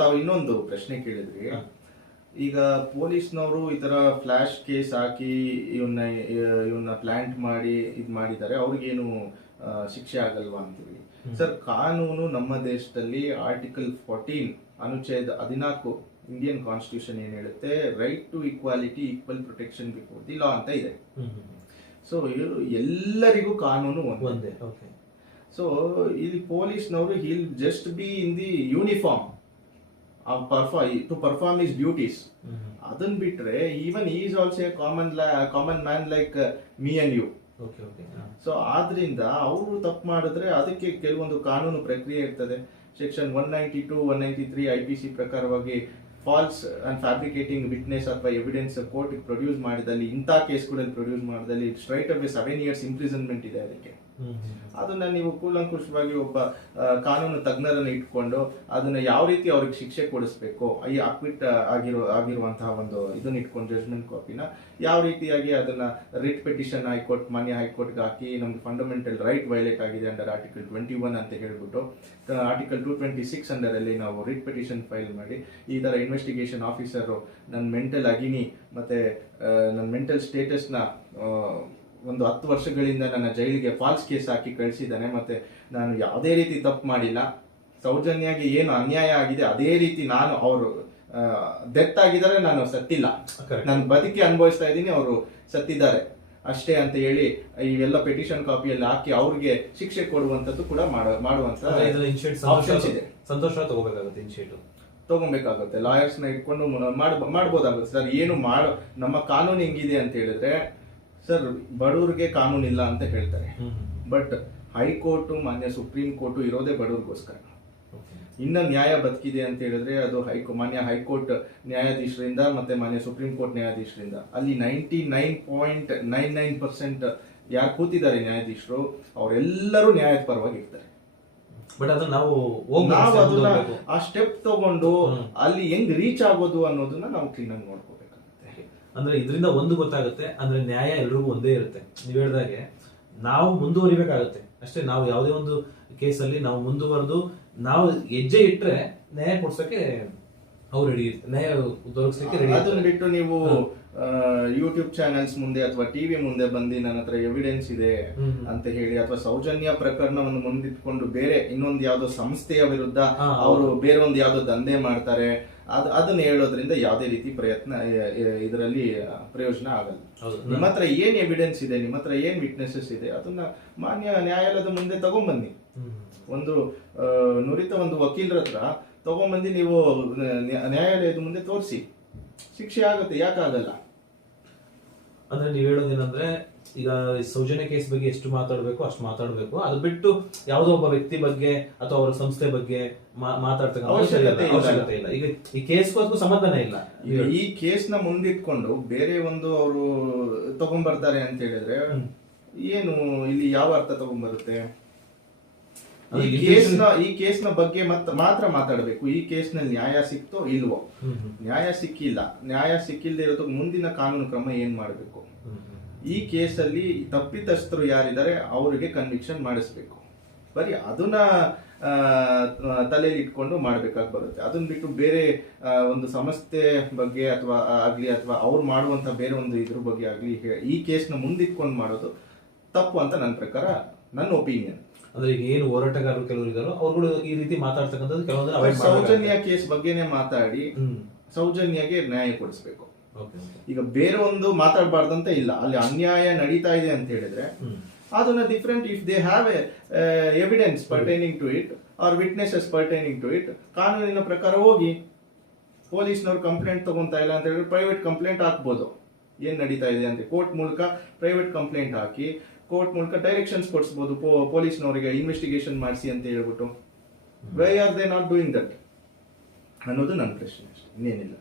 ತಾವು ಇನ್ನೊಂದು ಪ್ರಶ್ನೆ ಕೇಳಿದ್ರಿ. ಈಗ ಪೊಲೀಸ್ನವರು ಈ ತರ ಫ್ಲಾಶ್ ಕೇಸ್ ಹಾಕಿ ಇವನ್ನ ಪ್ಲಾಂಟ್ ಮಾಡಿ ಇದ್ ಮಾಡಿದ್ದಾರೆ, ಅವ್ರಿಗೇನು ಶಿಕ್ಷೆ ಆಗಲ್ವಾ ಅಂತೀವಿ. ಸರ್, ಕಾನೂನು ನಮ್ಮ ದೇಶದಲ್ಲಿ ಆರ್ಟಿಕಲ್ 14 ಅನುಚ್ಛೇದ 14 ಇಂಡಿಯನ್ ಕಾನ್ಸ್ಟಿಟ್ಯೂಷನ್ ಏನ್ ಹೇಳುತ್ತೆ, right to equality, equal protection before the law ಅಂತ ಇದೆ. ಸೊ ಎಲ್ಲರಿಗೂ ಕಾನೂನು ಒಂದೇ. ಸೊ ಇಲ್ಲಿ ಪೊಲೀಸ್ನವರು he'll just be in the uniform to perform his duties. ಅದನ್ನ ಬಿಟ್ರೆ even is also a common man like me and you. So ಆದ್ರಿಂದ ಅವರು ತಪ್ಪು ಮಾಡಿದ್ರೆ ಅದಕ್ಕೆ ಕೆಲವೊಂದು ಕಾನೂನು ಪ್ರಕ್ರಿಯೆ ಇರ್ತದೆ. ಸೆಕ್ಷನ್ 192, 193 IPC ಪ್ರಕಾರವಾಗಿ ಫಾಲ್ಸ್ ಅಂಡ್ ಫ್ಯಾಬ್ರಿಕೇಟಿಂಗ್ ವಿಟ್ನೆಸ್ ಅಥವಾ ಎವಿಡೆನ್ಸ್ ಕೋರ್ಟ್ ಪ್ರೊಡ್ಯೂಸ್ ಮಾಡಿದಲ್ಲಿ, ಇಂಥ ಕೇಸ್ಗಳಲ್ಲಿ ಪ್ರೊಡ್ಯೂಸ್ ಮಾಡಿದಲ್ಲಿ ಸ್ಟ್ರೈಟ್ ಅವೇ 7 years ಇಂಪ್ರಿಸನ್ಮೆಂಟ್ ಇದೆ ಅದಕ್ಕೆ. ಅದನ್ನ ನೀವು ಕೂಲಂಕುಷವಾಗಿ ಒಬ್ಬ ಕಾನೂನು ತಜ್ಞರನ್ನು ಇಟ್ಕೊಂಡು ಅದನ್ನ ಯಾವ ರೀತಿ ಅವ್ರಿಗೆ ಶಿಕ್ಷೆ ಕೊಡಿಸ್ಬೇಕು, ಈ ಅಕ್ವಿಟ್ ಆಗಿರುವಂತಹ ಒಂದು ಇದನ್ನ ಇಟ್ಕೊಂಡು ಜಜ್ಮೆಂಟ್ ಕಾಪಿನ ಯಾವ ರೀತಿಯಾಗಿ ಅದನ್ನ ರಿಟ್ ಪಿಟಿಷನ್ ಹೈಕೋರ್ಟ್, ಮಾನ್ಯ ಹೈಕೋರ್ಟ್ಗೆ ಹಾಕಿ ನಮ್ಗೆ ಫಂಡಮೆಂಟಲ್ ರೈಟ್ ವೈಲೇಟ್ ಆಗಿದೆ ಅಂಡರ್ ಆರ್ಟಿಕಲ್ 21 ಅಂತ ಹೇಳ್ಬಿಟ್ಟು ಆರ್ಟಿಕಲ್ 226 ಅಂಡರ್ ಅಲ್ಲಿ ನಾವು ರಿಟ್ ಪಿಟಿಷನ್ ಫೈಲ್ ಮಾಡಿ, ಈ ತರ ಇನ್ವೆಸ್ಟಿಗೇಷನ್ ಆಫೀಸರ್ ನನ್ನ ಮೆಂಟಲ್ ಅಗಿನಿ ಮತ್ತೆ ನನ್ನ ಮೆಂಟಲ್ ಸ್ಟೇಟಸ್ನ ಒಂದು 10 ವರ್ಷಗಳಿಂದ ನನ್ನ ಜೈಲಿಗೆ ಫಾಲ್ಸ್ ಕೇಸ್ ಹಾಕಿ ಕಳಿಸಿದ್ದಾನೆ, ಮತ್ತೆ ನಾನು ಯಾವುದೇ ರೀತಿ ತಪ್ಪು ಮಾಡಿಲ್ಲ, ಸೌಜನ್ಯಾಗಿ ಏನು ಅನ್ಯಾಯ ಆಗಿದೆ ಅದೇ ರೀತಿ ನಾನು ಅವರು ಡೆತ್ ಆಗಿದ್ದಾರೆ, ನಾನು ಸತ್ತಿಲ್ಲ, ನಾನು ಬದುಕಿ ಅನುಭವಿಸ್ತಾ ಇದ್ದೀನಿ, ಅವರು ಸತ್ತಿದ್ದಾರೆ ಅಷ್ಟೇ ಅಂತ ಹೇಳಿ ಇವೆಲ್ಲ ಪೆಟಿಷನ್ ಕಾಪಿಯಲ್ಲಿ ಹಾಕಿ ಅವ್ರಿಗೆ ಶಿಕ್ಷೆ ಕೊಡುವಂತದ್ದು ಕೂಡ ಮಾಡುವಂತ ಆಪ್ಷನ್ಸ್ ಇದೆ. ಸಂತೋಷ ತಗೊಬೇಕಾಗುತ್ತೆ, ಲಾಯರ್ಸ್ ನ ಇಟ್ಕೊಂಡು ಮಾಡ್ಬೋದಾಗುತ್ತೆ. ಸರ್, ಏನು ನಮ್ಮ ಕಾನೂನು ಹೆಂಗಿದೆ ಅಂತ ಹೇಳಿದ್ರೆ, ಸರ್, ಬಡವ್ರಿಗೆ ಕಾನೂನು ಇಲ್ಲ ಅಂತ ಹೇಳ್ತಾರೆ, ಬಟ್ ಹೈಕೋರ್ಟ್ ಮಾನ್ಯ ಸುಪ್ರೀಂ ಕೋರ್ಟ್ ಇರೋದೇ ಬಡವ್ರಿಗೋಸ್ಕರ. ಇನ್ನ ನ್ಯಾಯ ಬದುಕಿದೆ ಅಂತ ಹೇಳಿದ್ರೆ ಅದು ಮಾನ್ಯ ಹೈಕೋರ್ಟ್ ನ್ಯಾಯಾಧೀಶರಿಂದ ಮತ್ತೆ ಮಾನ್ಯ ಸುಪ್ರೀಂ ಕೋರ್ಟ್ ನ್ಯಾಯಾಧೀಶರಿಂದ. ಅಲ್ಲಿ 99.99% ಯಾರು ಕೂತಿದ್ದಾರೆ ನ್ಯಾಯಾಧೀಶರು ಅವರೆಲ್ಲರೂ ನ್ಯಾಯದ ಪರವಾಗಿ ಇರ್ತಾರೆ. ಬಟ್ ಅದನ್ನ ನಾವು ಅದನ್ನ ಆ ಸ್ಟೆಪ್ ತಗೊಂಡು ಅಲ್ಲಿ ಹೆಂಗ್ ರೀಚ್ ಆಗೋದು ಅನ್ನೋದನ್ನ ನಾವು ಕ್ಲೀನ್ ಆಗಿ ನೋಡ್ಕೋಬೇಕಾಗುತ್ತೆ. ಅಂದ್ರೆ ಇದರಿಂದ ಒಂದು ಗೊತ್ತಾಗುತ್ತೆ, ಅಂದ್ರೆ ನ್ಯಾಯ ಎಲ್ರಿಗೂ ಒಂದೇ ಇರುತ್ತೆ. ನೀವ್ ಹೇಳಿದಾಗೆ ನಾವು ಮುಂದುವರಿಬೇಕಾಗುತ್ತೆ ಅಷ್ಟೇ. ನಾವು ಯಾವುದೇ ಒಂದು ಕೇಸಲ್ಲಿ ನಾವು ಮುಂದುವರೆದು ನಾವು ಹೆಜ್ಜೆ ಇಟ್ರೆ ನ್ಯಾಯ ಕೊಡ್ಸಕ್ಕೆ ಅವ್ರು ರೆಡಿ ಇರ್ತಾರೆ, ನ್ಯಾಯ ದೊರಕಿಸಕ್ಕೆ ರೆಡಿ. ಅದನ್ನ ಬಿಟ್ಟು ನೀವು ಯೂಟ್ಯೂಬ್ ಚಾನೆಲ್ಸ್ ಮುಂದೆ ಅಥವಾ ಟಿವಿ ಮುಂದೆ ಬಂದು ನನ್ನ ಹತ್ರ ಎವಿಡೆನ್ಸ್ ಇದೆ ಅಂತ ಹೇಳಿ, ಅಥವಾ ಸೌಜನ್ಯ ಪ್ರಕರಣವನ್ನು ಮುಂದಿಟ್ಕೊಂಡು ಬೇರೆ ಇನ್ನೊಂದು ಯಾವ್ದೋ ಸಂಸ್ಥೆಯ ವಿರುದ್ಧ ಅವರು ಬೇರೆ ಒಂದು ಯಾವ್ದೋ ದಂಧೆ ಮಾಡ್ತಾರೆ, ಅದನ್ನ ಹೇಳೋದ್ರಿಂದ ಯಾವುದೇ ರೀತಿ ಪ್ರಯತ್ನ ಇದರಲ್ಲಿ ಪ್ರಯೋಜನ ಆಗಲ್ಲ. ನಿಮ್ಮ ಹತ್ರ ಏನ್ ಎವಿಡೆನ್ಸ್ ಇದೆ, ನಿಮ್ಮ ಹತ್ರ ಏನ್ ವಿಟ್ನೆಸಸ್ ಇದೆ, ಅದನ್ನ ಮಾನ್ಯ ನ್ಯಾಯಾಲಯದ ಮುಂದೆ ತಗೊಂಡ್ಬನ್ನಿ. ಒಂದು ನುರಿತ ಒಂದು ವಕೀಲರ ಹತ್ರ ತಗೊಂಡ್ಬಂದು ನೀವು ನ್ಯಾಯಾಲಯದ ಮುಂದೆ ತೋರಿಸಿ, ಶಿಕ್ಷೆ ಆಗುತ್ತೆ, ಯಾಕಾಗಲ್ಲ? ಅಂದ್ರೆ ನೀವ್ ಹೇಳೋದೇನಂದ್ರೆ, ಈಗ ಸೌಜನ್ಯ ಕೇಸ್ ಬಗ್ಗೆ ಎಷ್ಟು ಮಾತಾಡ್ಬೇಕು ಅಷ್ಟು ಮಾತಾಡ್ಬೇಕು, ಅದು ಬಿಟ್ಟು ಯಾವುದೋ ಒಬ್ಬ ವ್ಯಕ್ತಿ ಬಗ್ಗೆ ಅಥವಾ ಅವರ ಸಂಸ್ಥೆ ಬಗ್ಗೆ ಮಾತಾಡ್ತಕ್ಕಂಥ ಅವಶ್ಯಕತೆ ಇಲ್ಲ. ಈಗ ಈ ಕೇಸ್ಗೂ ಅದಕ್ಕೂ ಸಂಬಂಧನೇ ಇಲ್ಲ. ಈ ಕೇಸ್ ನ ಮುಂದಿಟ್ಕೊಂಡು ಬೇರೆ ಒಂದು ಅವರು ತಗೊಂಡ್ಬರ್ತಾರೆ ಅಂತ ಹೇಳಿದ್ರೆ ಏನು ಇಲ್ಲಿ ಯಾವ ಅರ್ಥ ತಗೊಂಡ್ಬರುತ್ತೆ? ಈ ಕೇಸ್ನ ಬಗ್ಗೆ ಮಾತ್ರ ಮಾತಾಡಬೇಕು. ಈ ಕೇಸ್ನಲ್ಲಿ ನ್ಯಾಯ ಸಿಕ್ತೋ ಇಲ್ವೋ? ನ್ಯಾಯ ಸಿಕ್ಕಿಲ್ಲ, ನ್ಯಾಯ ಸಿಕ್ಕಿಲ್ಲದೆ ಇರೋದಕ್ಕೆ ಮುಂದಿನ ಕಾನೂನು ಕ್ರಮ ಏನ್ ಮಾಡಬೇಕು? ಈ ಕೇಸಲ್ಲಿ ತಪ್ಪಿತಸ್ಥರು ಯಾರಿದ್ದಾರೆ ಅವರಿಗೆ ಕನ್ವಿಕ್ಷನ್ ಮಾಡಿಸ್ಬೇಕು. ಬರೀ ಅದನ್ನ ತಲೆಯಲ್ಲಿ ಇಟ್ಕೊಂಡು ಮಾಡ್ಬೇಕಾಗಿ ಬರುತ್ತೆ. ಅದನ್ನ ಬಿಟ್ಟು ಬೇರೆ ಒಂದು ಸಂಸ್ಥೆ ಬಗ್ಗೆ ಅಥವಾ ಅವ್ರು ಮಾಡುವಂತ ಬೇರೆ ಒಂದು ಇದ್ರ ಬಗ್ಗೆ ಆಗ್ಲಿ ಈ ಕೇಸ್ನ ಮುಂದಿಟ್ಕೊಂಡು ಮಾಡೋದು ತಪ್ಪು ಅಂತ ನನ್ನ ಪ್ರಕಾರ, ನನ್ನ ಒಪಿನಿಯನ್. ಅಂದ್ರೆ ಈಗ ಏನು ಹೋರಾಟಗಾರರು ಕೆಲವರು ಇದಾರೋ ಅವ್ರುಗಳು ಈ ರೀತಿ ಮಾತಾಡ್ತಕ್ಕಂಥದ್ದು ಕೆಲವೊಂದು ಸೌಜನ್ಯ ಕೇಸ್ ಬಗ್ಗೆನೆ ಮಾತಾಡಿ ಸೌಜನ್ಯಗೆ ನ್ಯಾಯ ಕೊಡಿಸ್ಬೇಕು. ಈಗ ಬೇರೆ ಒಂದು ಮಾತಾಡಬಾರ್ದಂತ ಇಲ್ಲ. ಅಲ್ಲಿ ಅನ್ಯಾಯ ನಡೀತಾ ಇದೆ ಅಂತ ಹೇಳಿದ್ರೆ ಅದನ್ನ different, if they have evidence pertaining to it or witnesses pertaining to it, ಕಾನೂನಿನ ಪ್ರಕಾರ ಹೋಗಿ ಪೊಲೀಸ್ನವ್ರು ಕಂಪ್ಲೇಂಟ್ ತಗೊಂತಾ ಇಲ್ಲ ಅಂತ ಹೇಳಿದ್ರೆ ಪ್ರೈವೇಟ್ ಕಂಪ್ಲೇಂಟ್ ಹಾಕ್ಬೋದು. ಏನ್ ನಡೀತಾ ಇದೆ ಅಂತ ಕೋರ್ಟ್ ಮೂಲಕ ಪ್ರೈವೇಟ್ ಕಂಪ್ಲೇಂಟ್ ಹಾಕಿ ಕೋರ್ಟ್ ಮೂಲಕ ಡೈರೆಕ್ಷನ್ಸ್ ಕೊಡಿಸಬಹುದು ಪೊಲೀಸ್ನವರಿಗೆ, ಇನ್ವೆಸ್ಟಿಗೇಷನ್ ಮಾಡಿಸಿ ಅಂತ ಹೇಳ್ಬಿಟ್ಟು. Why are they not doing that ಅನ್ನೋದು ನನ್ನ ಪ್ರಶ್ನೆ ಅಷ್ಟೇ, ಇನ್ನೇನಿಲ್ಲ.